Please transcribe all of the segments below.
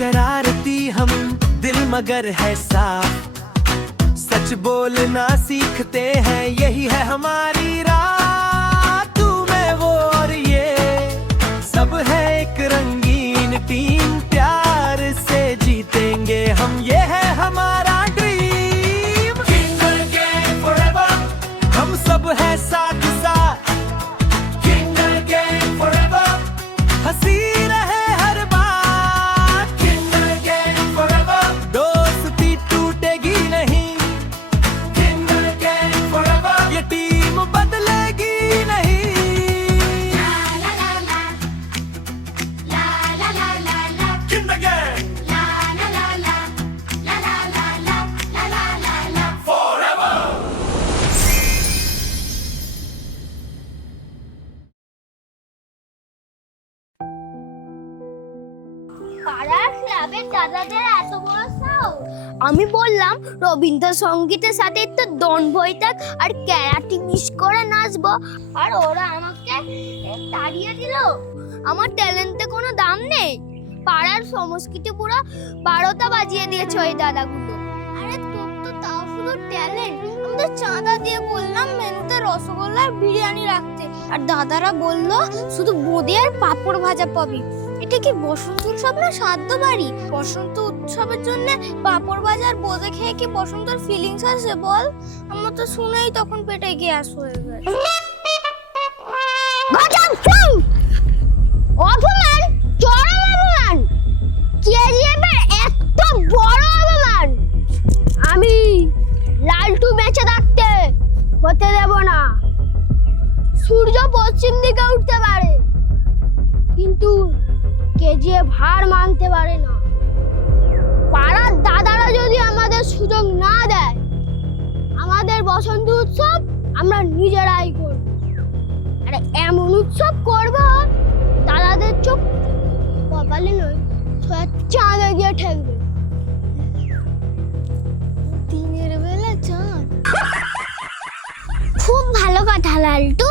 शरारती हम दिल मगर है साफ, सच बोलना सीखते हैं यही है हमारी राह। तू मैं वो और ये सब है एक रंगीन टीम, प्यार से जीतेंगे हम, ये है हमारा ड्रीम। किंगर गैंग फॉरएवर, हम सब है साथ साथ। किंगर गैंग फॉरएवर, हंसी रहे हर बात। किंगर गैंग फॉरएवर, दोस्ती टूटेगी नहीं। किंगर गैंग फॉरएवर, ये टीम बदलेगी नहीं। किंगर गैंग পাড়ার ক্লাবের দাদাদের এত বড় সাহস! আমি বললাম রবীন্দ্রসঙ্গীতের সাথে একটু দন বৈঠক আর ক্যারাটি মিস করে নাচবো, আর ওরা আমাকে তাড়িয়ে দিল। আমার ট্যালেন্টে কোনো দাম নেই। পাড়ার সংস্কৃতি পুরো 12টা বাজিয়ে দিয়েছে ওই দাদাগুলো। আরে তোর তো তাও শুধু ট্যালেন্ট। আমি তো চাঁদা দিয়ে বললাম মেনুতে রসগোল্লা আর বিরিয়ানি রাখতে, আর দাদারা বললো শুধু বোঁদে আর পাঁপড় ভাজা পাবি। এটা কি বসন্ত উৎসব না শ্রাদ্ধ বাড়ি? বসন্ত উৎসবের জন্য পাঁপড় ভাজা আর বোঁদে খেয়ে কি বসন্তের ফিলিংস আসে বল? আমার তো শুনেই তখন পেটে গ্যাস হয়ে গেছে। অপমান, চরম অপমান, কেজিএফের এত বড় অপমান আমি লালটু বেঁচে থাকতে হতে দেব না। সূর্য পশ্চিম দিকে উঠতে পারে, কিন্তু কেজিএফ হার মানতে পারে না। পাড়ার দাদারা যদি আমাদের সুযোগ না দেয়, আমাদের বসন্ত উৎসব আমরা নিজেরাই করব। আরে এমন উৎসব করব দাদাদের চোখ কপালে নয়, চাঁদে গিয়ে ঠেকবে। দিনের বেলা চাঁদ। খুব ভালো কথা লালটু।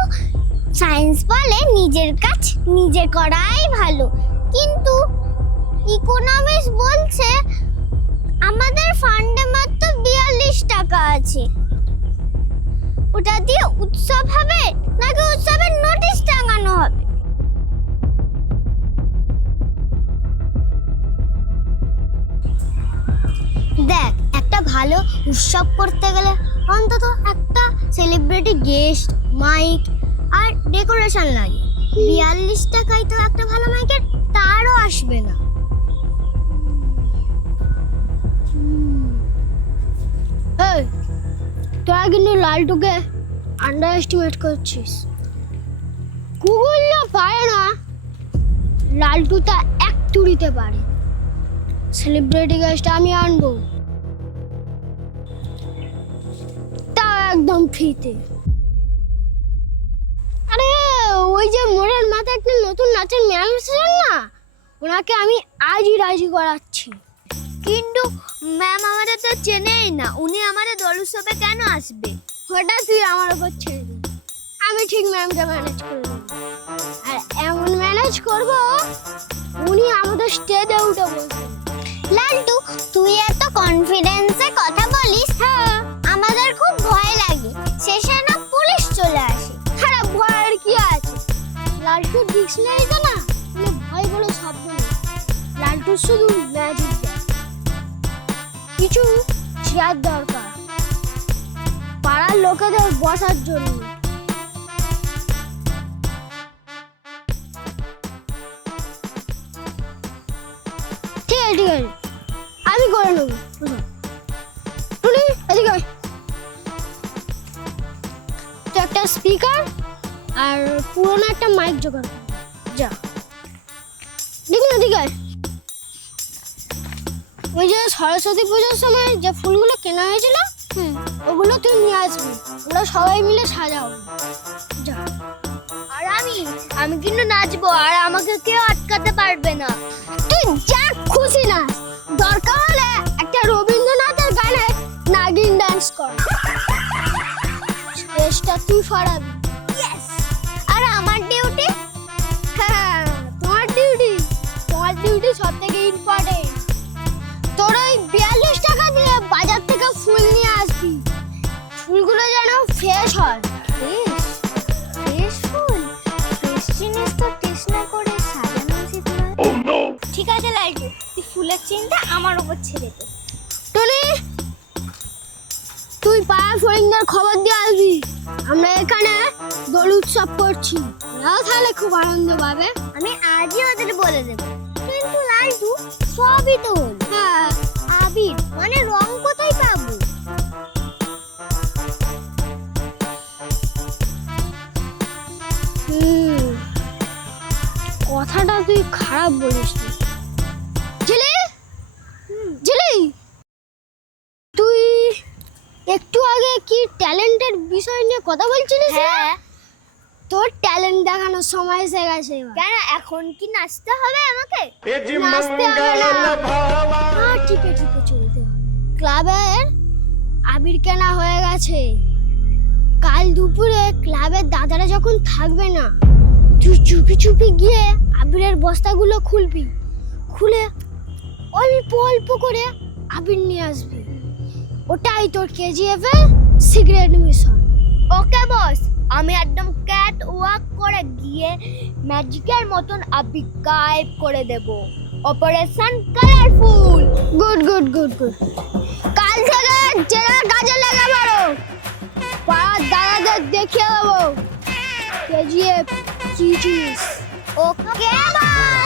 সায়েন্স বলে নিজের কাজ নিজে করাই ভালো, কিন্তু ইকোনমিক্স বলছে আমাদের ফান্ডে মাত্র 42 টাকা আছে। ওটা দিয়ে উৎসব হবে নাকি উৎসবের নোটিশ টাঙানো হবে? দেখ, একটা ভালো উৎসব করতে গেলে অন্তত একটা সেলিব্রিটি গেস্ট, মাইক আর ডেকোরেশন লাগে। 42 টাকায় তো একটা ভালো মাইকের তারও আসবে না। এই, তোরা কিন্তু লালটুকে আন্ডার এস্টিমেট করছিস। গুগল না পারে না, লালটু তা এক তুড়িতে পারে। সেলিব্রিটি গেস্ট আমি আনবো, তা একদম ফ্রিতে। আরে ওই যে মোড়ের মাথায় একটা নতুন নাচের ম্যাম এসেছেন না, ওনাকে আমি আজই রাজি করাচ্ছি। কিন্তু ম্যাম আমাদের তো চেনেই না, উনি আমাদের দোল উৎসবে কেন আসবে? ওটা তুই আমার উপর ছেড়ে দিন, আমি ঠিক ম্যামকে ম্যানেজ করে দেবো। আর এমন ম্যানেজ করব উনি আমাদের স্টেজে উঠে বসবে। লালটু, তুই এত কনফিডেন্সে কথা বলিস, হ্যাঁ আমাদের খুব ভয় লাগে শেষে না পুলিশ চলে আসে। আরে ভয়ের কি আছে? লালটুর ডিকশনারিতে না কোনো ভয় বলে শব্দ নেই। লালটু শুধু ম্যাজিক দেয়। কিছু চেয়ার দরকার পাড়ার লোকেদের বসার জন্য। ঠিক আছে, ঠিক আছে, আমি করে নেবো। টুনি, এদিকে আয়। তো একটা স্পিকার আর পুরোনো একটা মাইক জোগাড় কর। যা, দেখুন এদিকে আয়। ওই যে সরস্বতী পুজোর সময় যে ফুলগুলো কেনা হয়েছিল, ওগুলো তুই নিয়ে আসবি, ওগুলো সবাই মিলে সাজাবো। যা। আর আমি কিন্তু নাচবো, আর আমাকে কেউ আটকাতে পারবে না। তুই যা খুশি নাচ, দরকার হলে একটা রবীন্দ্রনাথের গানে নাগিন ডান্স কর। স্টেজটা তুই ফাড়াবি। আর আমার ডিউটি? হ্যাঁ, তোমার ডিউটি সব থেকে ইম্পর্টেন্ট। আছে লাইটু, তুই ফুলের চিন্তা আমার উপর ছেড়ে দে। টনি, তুই পাড়া ফরিংদার খবর দিয়ে আসবি, আমরা এখানে দোল উৎসব করছি, ওরাও তাহলে খুব আনন্দ পাবে। আমি আজই ওদের বলে দেবো। কিন্তু লাইটু, সবই তো হল, হ্যাঁ আবির মানে রং কোথায় পাবো? কথাটা তুই খারাপ বলিস না। জেলে, জেলে, তুই একটু আগে কি ট্যালেন্টের বিষয় নিয়ে কথা বলছিলিস? হ্যাঁ, তোর ট্যালেন্ট দেখানোর সময় এসে গেছে। কেন এখন কি নাচতে হবে আমাকে? নাচতে হবে না, টিপে টিপে চলতে হবে। ক্লাবের আবির কেনা হয়ে গেছে, কাল দুপুরে ক্লাবের দাদারা যখন থাকবে না, তুই চুপি চুপি গিয়ে আবিরের বস্তাগুলো খুলবি, খুলে অল্প অল্প করে আবির নিয়ে আসবি। ওটাই তোর কেজিএফ এর সিক্রেট মিশন। ওকে বস, আমি একদম ক্যাট ওয়াক করে গিয়ে ম্যাজিকের মতন আবির গায়েব করে দেব। Operation colourful. Good good good good. কাল থেকে জেলা কাজে লেগে পড়ো, পাড়ার দাদাদের দেখিয়ে দেবো কেজিএফ কি জিনিস। ওকে বস।